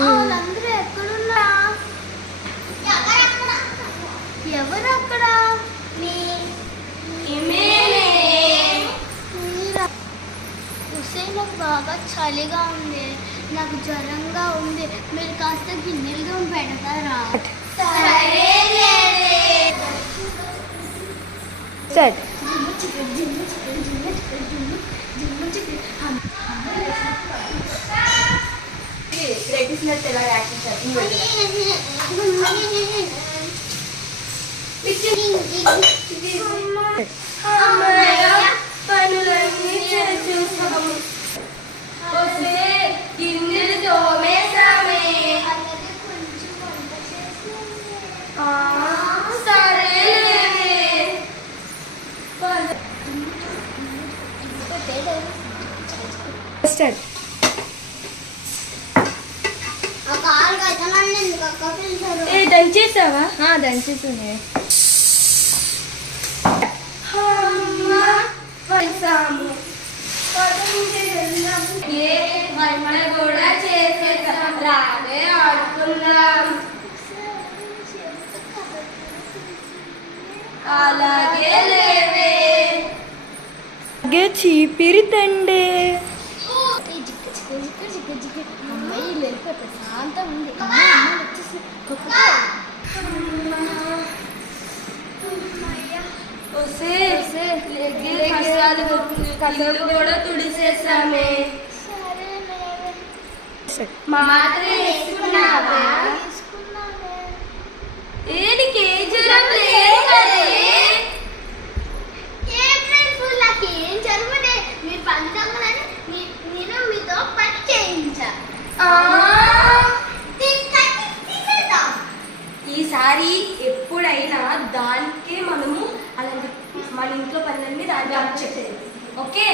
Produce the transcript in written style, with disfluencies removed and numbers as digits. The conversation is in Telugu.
వాళ్ళందరూ ఎక్కడున్నా? ఎవరు అక్కడ? నాకు బాగా చలిగా ఉంది, నాకు జ్వరంగా ఉంది, మీరు కాస్త గిన్నెలు పెడతారా? పనులన్నీ చేసేసాము. గిన్నెలు తోమేసామే. దంచేసావా? దంచేసాను. కూడా చేసేసాం, రావే ఆడుకుందాం. అలాగే లేవే చీపిరి తండే. అమ్మాయి వెళ్ళిపోయి ప్రశాంతం ఉంది. కళ్ళు కూడా తుడిసేసామే. మాత్రం వేసుకున్నావా? ఏదికి జ్వరం లేదు కదే. నాకేం జరుగునే, మీరు పంచమని నేను మీతో పని చేయించా. ఈసారి ఎప్పుడైనా దానికే మనము అలాంటి మన ఇంట్లో పనులన్నీ దానికి చెప్పేది. ఓకే.